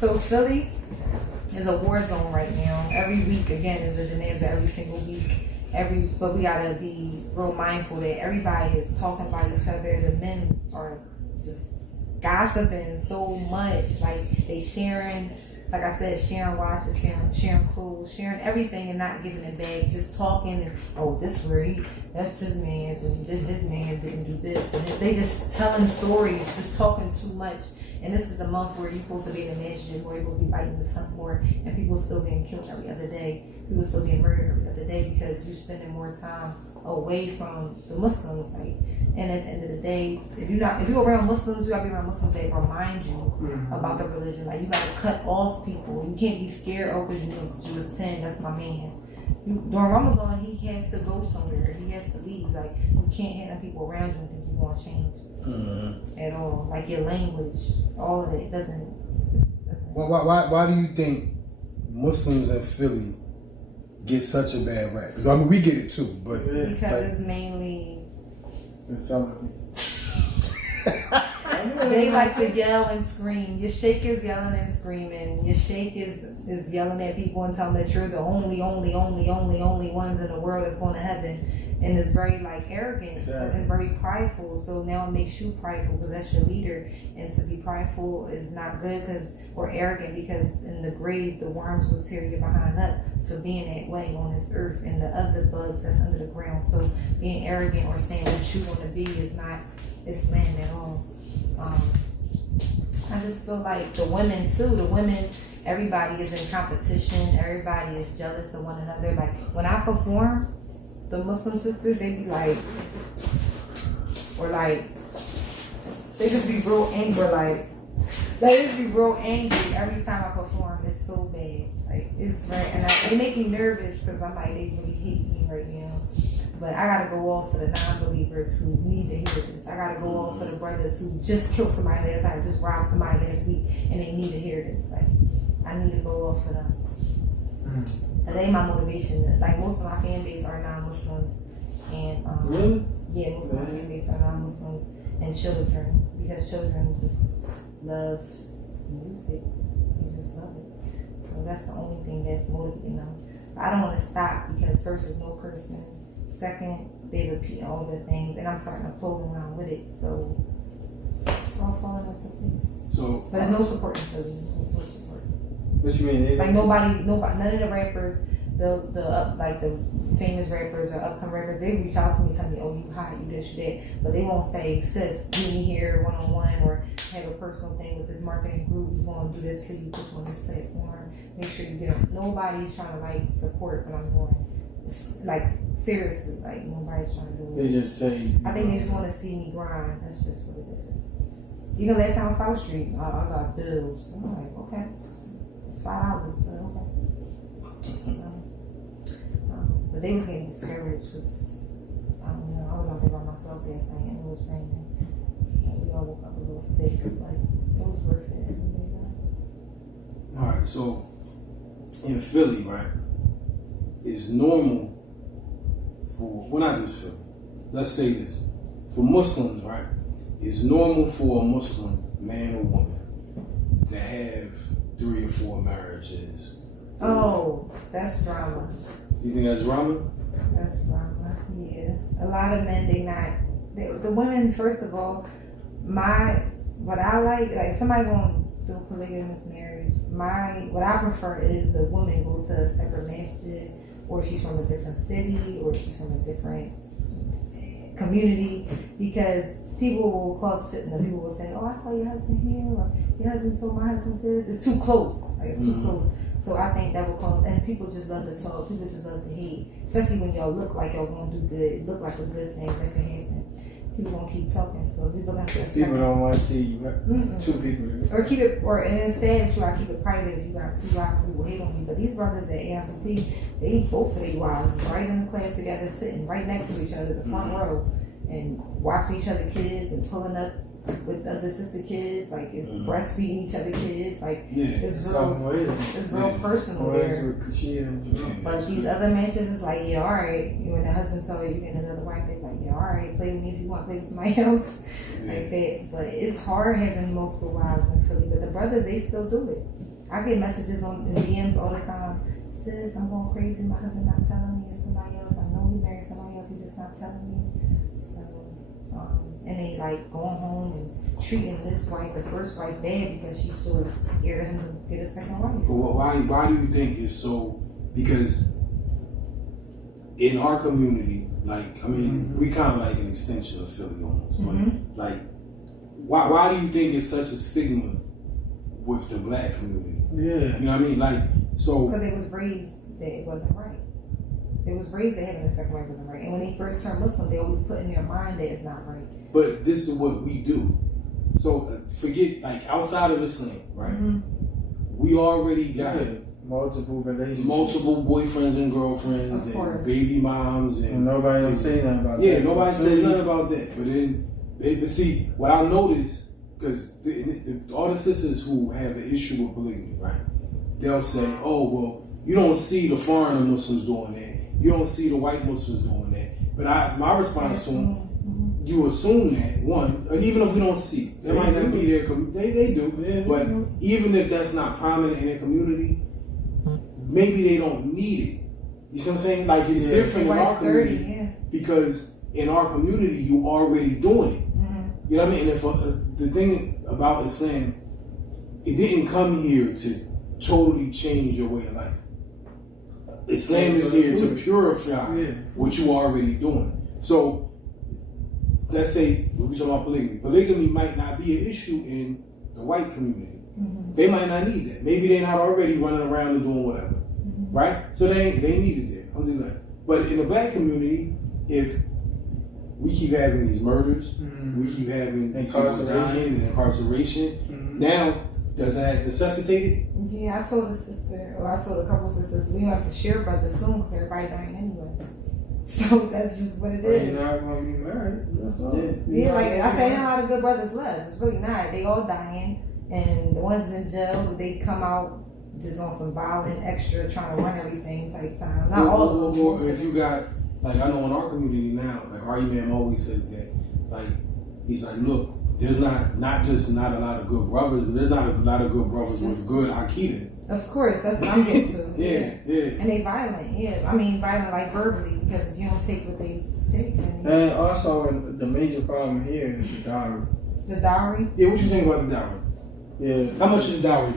So Philly is a war zone right now. Every week, again, is a janaza every single week. But we gotta be real mindful that everybody is talking about each other. The men are just gossiping so much. Like they sharing, like I said, sharing watches, sharing clothes, sharing everything and not giving it back. Just talking and this where that's his man's and his man didn't do this. And they just telling stories, just talking too much. And this is a month where you're supposed to be in a masjid, where you're supposed to be fighting with some more, and people are still being killed every other day. People are still being murdered every other day because you're spending more time away from the Muslims. Like, and at the end of the day, if you're around Muslims, you gotta be around Muslims that remind you about the religion. Like you gotta cut off people. You can't be scared. Because you know she was 10. That's my man's. During Ramadan, he has to go somewhere. He has to leave. Like you can't have people around you and think you're gonna change at all. Like your language, all of it doesn't. Why do you think Muslims in Philly get such a bad rap? Because I mean, we get it too, but because it's mainly They like to yell and scream. Your sheikh is yelling and screaming. Your sheikh is yelling at people and telling that you're the only ones in the world that's going to heaven. And it's very like arrogant. Exactly. And very prideful. So now it makes you prideful because that's your leader. And to be prideful is not good or arrogant because in the grave the worms will tear you behind up for being that way on this earth and the other bugs that's under the ground. So being arrogant or saying what you want to be is not Islam at all. I just feel like the women too. Everybody is in competition. Everybody is jealous of one another. Like when I perform, the Muslim sisters, they be like, they just be real angry. They just be real angry every time I perform. It's so bad. Like it's it make me nervous because I'm like, they really hate me right now. But I gotta go off for the non-believers who need to hear this. I gotta go off for the brothers who just killed somebody last night, just robbed somebody last week, and they need to hear this. Like, I need to go off for them. And they my motivation. Like, most of my fan base are non-Muslims. And, really? Yeah, most of my fan base are non-Muslims and children. Because children just love music. They just love it. So that's the only thing that's motivating them. But I don't want to stop because first, there's no cursing. Second, they repeat all the things, and I'm starting a clothing line with it, so it's all falling into place. So, but there's no support in Philly. No support. What you mean? Like nobody, none of the rappers, the famous rappers or upcoming rappers, they reach out to me, tell me, oh, you hot, you this, you that, but they won't say, sis, meet me here one-on-one or have a personal thing with this marketing group. We're going to do this for you, put you on this platform, make sure you get them. Nobody's trying to support what I'm doing. Like seriously, like nobody's trying to do it. They just say. I think they just want to see me grind. That's just what it is. Even last time on South Street, I got bills. I'm like, okay, $5, but okay. But they was getting discouraged because I don't know. I was out there by myself there saying it was raining, so we all woke up a little sick. But it was worth it. All right, so in Philly, right? It's normal not just Philly, let's say this, for Muslims, right? It's normal for a Muslim, man or woman, to have 3 or 4 marriages. Oh, that's drama. You think that's drama? That's drama, yeah. A lot of men, the women, first of all, what I like somebody going to do polygamous marriage, what I prefer is the woman goes to a separate masjid, or she's from a different city, or she's from a different community, because people will cause fitna. People will say, oh, I saw your husband here, or your husband told my husband this. It's too close. It's too close. So I think that will cause, and people just love to talk. People just love to hate, especially when y'all look like y'all gonna do good. Look like a good thing that can happen. People gonna keep talking. So if you look at that, people don't want to see two people. Or keep it, and it's sad that you gotta keep it private if you got 2 wives who will hate on you. But these brothers at ASMP, they both of their wives right in the class together, sitting right next to each other, the front row, and watching each other kids and pulling up with other sister kids, like it's breastfeeding each other kids, like it's real personal there. But these other matches is like, yeah, all right. When the husband tell you getting another wife, they're like, yeah, all right, play with me if you want to play with somebody else, like that. But it's hard having multiple wives in Philly. But the brothers, they still do it. I get messages on the DMs all the time. Sis, I'm going crazy. My husband not telling me it's somebody else. I know he married somebody else. He just not telling me. So, and they like going home and treating this wife, the first wife, bad because she's so scared of him to get a second wife. But why do you think it's so? Because in our community, like, I mean, we kind of like an extension of Philly almost. But like, why do you think it's such a stigma with the black community? Yeah. You know what I mean? Like, so. Because it was raised that it wasn't right. It was raised that having a second wife wasn't right. And when they first turned Muslim, they always put in their mind that it's not right. But this is what we do. So forget, like, outside of Islam, right? We already got multiple relationships, multiple boyfriends and girlfriends and baby moms, and nobody don't say nothing about that. Yeah, nobody says nothing about that. But then, but see, what I noticed, because all the sisters who have an issue with polygamy, right? They'll say, "Oh, well, you don't see the foreigner Muslims doing that. You don't see the white Muslims doing that." But my response to them, you assume that, one, and even if we don't see it, they might not be there. They do. Yeah, but even if that's not prominent in their community, maybe they don't need it. You see what I'm saying? Like, it's different in our community because in our community, you already doing it. You know what I mean? And if the thing about Islam, it didn't come here to totally change your way of life. Islam is here to purify what you already doing. So, let's say, we're talking about polygamy. Polygamy might not be an issue in the white community. They might not need that. Maybe they're not already running around and doing whatever. Right? So they need it there. I'm doing that. But in the black community, if we keep having these murders, we keep having incarceration, now, does that necessitate it? Yeah, I told a sister, or I told a couple sisters, we don't have to share brothers soon because everybody dying anyway. So that's just what it is. You're not going to be married. That's all. Yeah, like I say, ain't a lot of good brothers left. It's really not. They all dying. And the ones in jail, they come out just on some violent, extra, trying to run everything type time. Not all of them. Or if you got, like, I know in our community now, like, our imam always says that, like, he's like, look, there's not just not a lot of good brothers, but there's not a lot of good brothers with good Aqidah. Of course, that's what I'm getting to. Yeah. And they violent, I mean, violent like verbally, because if you don't take what they take, then and also, the major problem here is the dowry. The dowry? Yeah, what you think about the dowry? Yeah. How much is the dowry?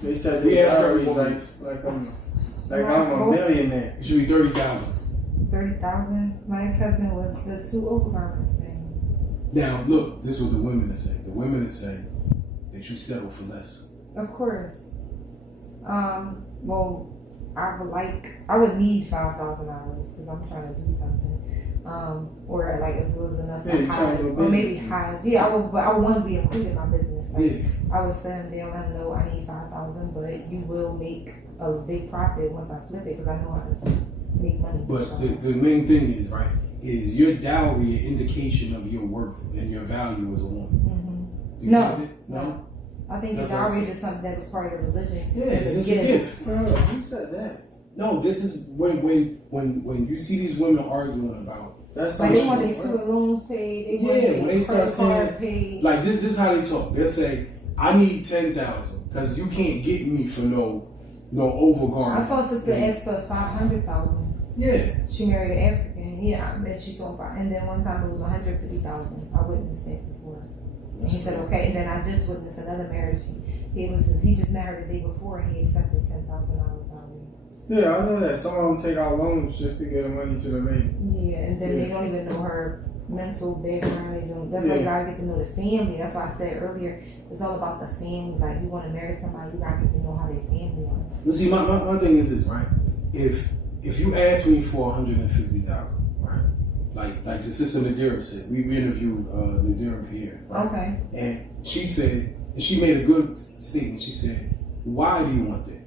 They said the dowry is like I'm a millionaire. It should be 30,000. 30,000. My ex-husband was the 2 overgarments thing. Now, look, this is what the women are saying. The women are saying that you settle for less. Of course. Well, I would need $5,000 because I'm trying to do something. Or like if it was enough high, or maybe high. Yeah, I would want to be included in my business. Like, I would send them, let them know I need $5,000, but you will make a big profit once I flip it because I know how to make money. But the main thing is, right, is your dowry an indication of your worth and your value as a woman? No. I think the dowry is just something that was part of the religion. Yeah, it's just a gift. Who said that? No, this is when you see these women arguing about. That's like they want their student loans paid. When they start saying, like this is how they talk. They'll say, "I need 10,000 because you can't get me for no overgarment." I saw a sister ask for 500,000. Yeah. She married an African. Yeah, I bet she told about. And then one time it was 150,000. I witnessed that before. And she said, okay. And then I just witnessed another marriage. He just met her the day before and he accepted $10,000 dowry. Yeah, I know that. Some of them take out loans just to get the money to the lady. Yeah, and then they don't even know her mental background. That's why you gotta get to know the family. That's why I said earlier, it's all about the family. Like, you want to marry somebody, you gotta get to know how their family are. But see, my thing is this, right? If you ask me for 150,000, right? Like the sister Nadira said, we interviewed Nadira and Pierre, right? Okay. And she said, and she made a good statement. She said, "Why do you want that?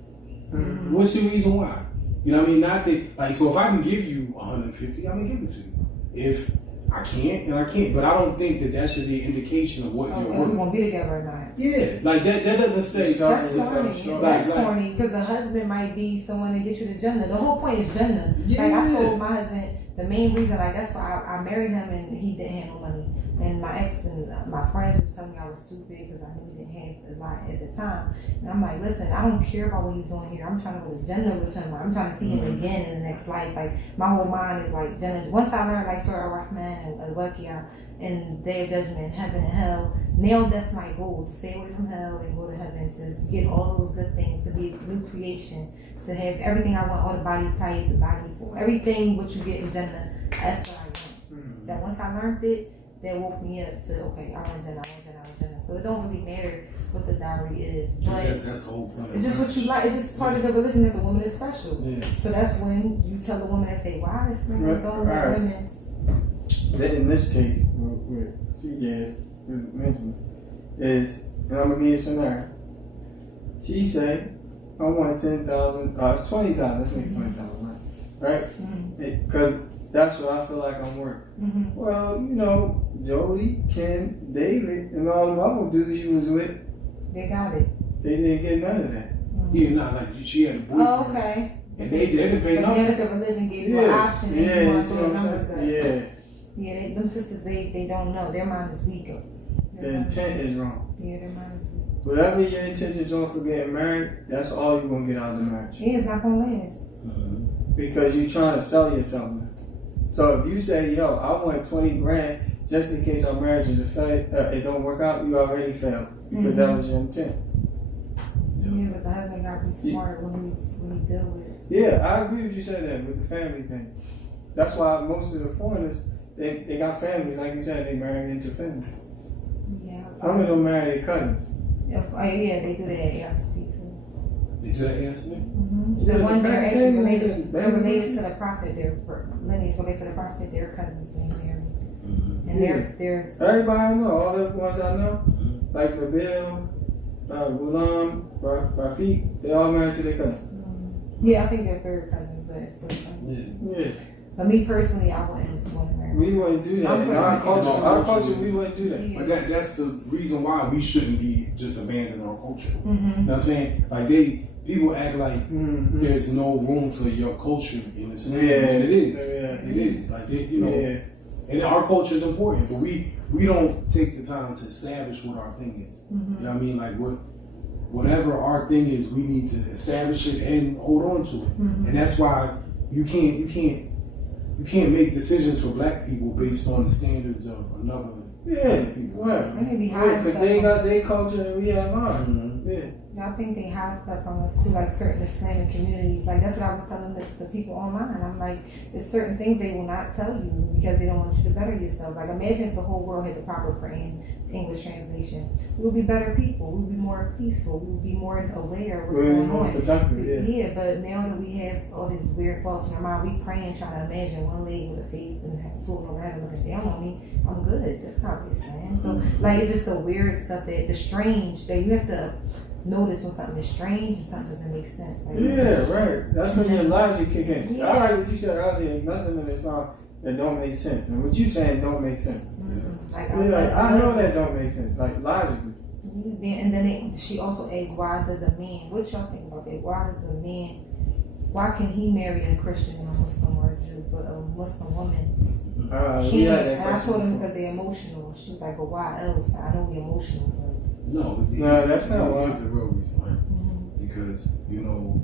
Mm-hmm. What's the reason why? You know what I mean? Not that, like, so if I can give you 150, I'm gonna give it to you. If I can't, and I can't, but I don't think that should be an indication of what you're worth. We're gonna be together or not? Yeah, like that doesn't say. That's corny. That's corny because the husband might be someone that gets you to Jannah. The whole point is Jannah. Yeah. Like I told my husband, the main reason, like that's why I married him and he didn't have no money. And my ex and my friends was telling me I was stupid because I knew he didn't have a lot at the time. And I'm like, listen, I don't care about what he's doing here. I'm trying to go to Jannah with him. I'm trying to see him again in the next life. Like my whole mind is like Jannah. Once I learned like Surah Ar-Rahman and Al-Waqi'ah and Day of Judgment, heaven and hell, now that's my goal, to stay away from hell and go to heaven, to get all those good things, to be a new creation, to have everything I want, all the body type, the body form, everything what you get in Jannah. That's what I want. That once I learned it, that woke me up to, okay, I want Jannah, I want Jannah, I want Jannah. So it don't really matter what the dowry is. But that's the whole point. It's just what you like. It's just part of the religion that the woman is special. Yeah. So that's when you tell the woman that say, why is nigga throwing at women? In this case, where CJ was mentioning, is, and I'm going to give you a scenario. She said, I want 10,000, 20,000, let's make 20,000, right? Because that's what I feel like I'm worth. Well, you know, Jody, Ken, David, and all them other dudes you was with, they got it. They didn't get none of that. Yeah, not like she had a boyfriend. Oh, okay. And they didn't pay nothing. But the religion gave you an option. And yeah, you you see what I'm saying? Yeah, them sisters, they don't know. Their mind is weaker. The intent is wrong. Yeah, their mind is weak. Whatever your intentions are for getting married, that's all you're going to get out of the marriage. Yeah, it's not going to last. Because you're trying to sell yourself. So if you say, yo, I want 20 grand just in case our marriage is a fail, it don't work out, you already failed. Because that was your intent. Yeah, but the husband got to be smart when he deal with it. Yeah, I agree with you said that with the family thing. That's why most of the foreigners, they got families, like you said, they marry into family. Yeah. Some of them marry their cousins. Yeah, they do that at ASP too. They do that ASP? The one they're actually related to the prophet, their lineage go back to the prophet, their cousins they marry. And they're everybody I know, all the ones I know, like Nabil, Ghulam, Rafiq, they all married to their cousin. Yeah, I think they're third cousins, but it's still fun. Yeah. But me personally, I wouldn't want to marry. We wouldn't do that. In our culture, we wouldn't do that. Yeah. But that's the reason why we shouldn't be just abandoning our culture. You know what I'm saying? Like people act like there's no room for your culture in Islam, and it is. It is. Like you know, and our culture is important, but we don't take the time to establish what our thing is. You know what I mean? Like whatever our thing is, we need to establish it and hold on to it. And that's why you can't make decisions for black people based on the standards of another people. Right. Because they got their culture and we have ours. I think they hide stuff from us too, like certain Islamic communities. Like that's what I was telling the people online. I'm like, there's certain things they will not tell you because they don't want you to better yourself. Like imagine if the whole world had the proper Quran English translation. We would be better people. We would be more peaceful. We would be more aware of what's going on. Productive, but now that we have all these weird thoughts in our mind, we praying, trying to imagine one lady with a face and floating around looking down on me. I'm good. That's not what it's saying. So like it's just the weird stuff, the strange that you have to notice when something is strange and something doesn't make sense. Like, right. That's when your logic kick in. Yeah. I like what you said earlier. Nothing in Islam that don't make sense, and what you saying don't make sense. Like, I know that don't make sense, like logically. And then she also asks, why does a man? What y'all think about that? Why can he marry a Christian and a Muslim or a Jew, but a Muslim woman can't? And I told him because they're emotional. She was like, but why else? I know we're emotional, but. No, that's not why. Here's the real reason, right? Because you know,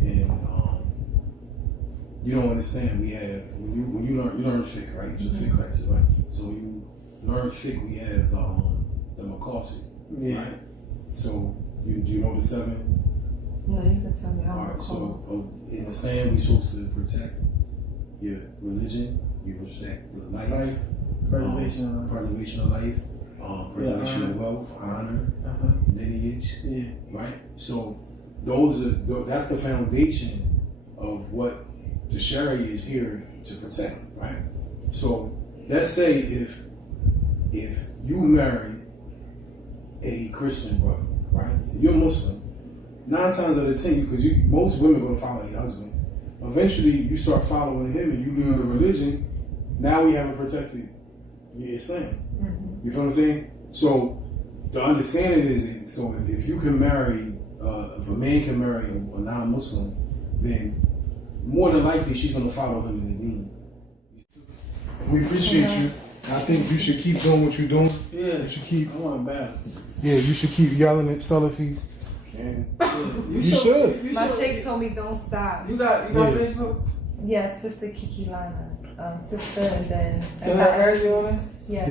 you don't understand. We have when you learn fiqh, right? You took fiqh classes, right? So when you learn fiqh, we have the maqasid, right? So you know the seven. No, you can tell me. All right. So in Islam, we're supposed to protect your religion, you protect the life, preservation of life. Preservation of wealth, honor, lineage, right? So that's the foundation of what the Sharia is here to protect, right? So let's say if you marry a Christian brother, right? You're Muslim. 9 times out of 10, because most women are going to follow your husband. Eventually, you start following him and you leave the religion. Now we haven't protected your Islam. You feel what I'm saying? So the understanding is, so if you can marry, if a man can marry a non-Muslim, then more than likely she's going to follow him in the deen. We appreciate you. I think you should keep doing what you're doing. Yeah. You should keep. I want to battle. Yeah, you should keep yelling at Salafi. And you should. My sheikh told me don't stop. You got Facebook? Yes, Sister Keilana. Sister, and then. Can I add you on it? Yeah.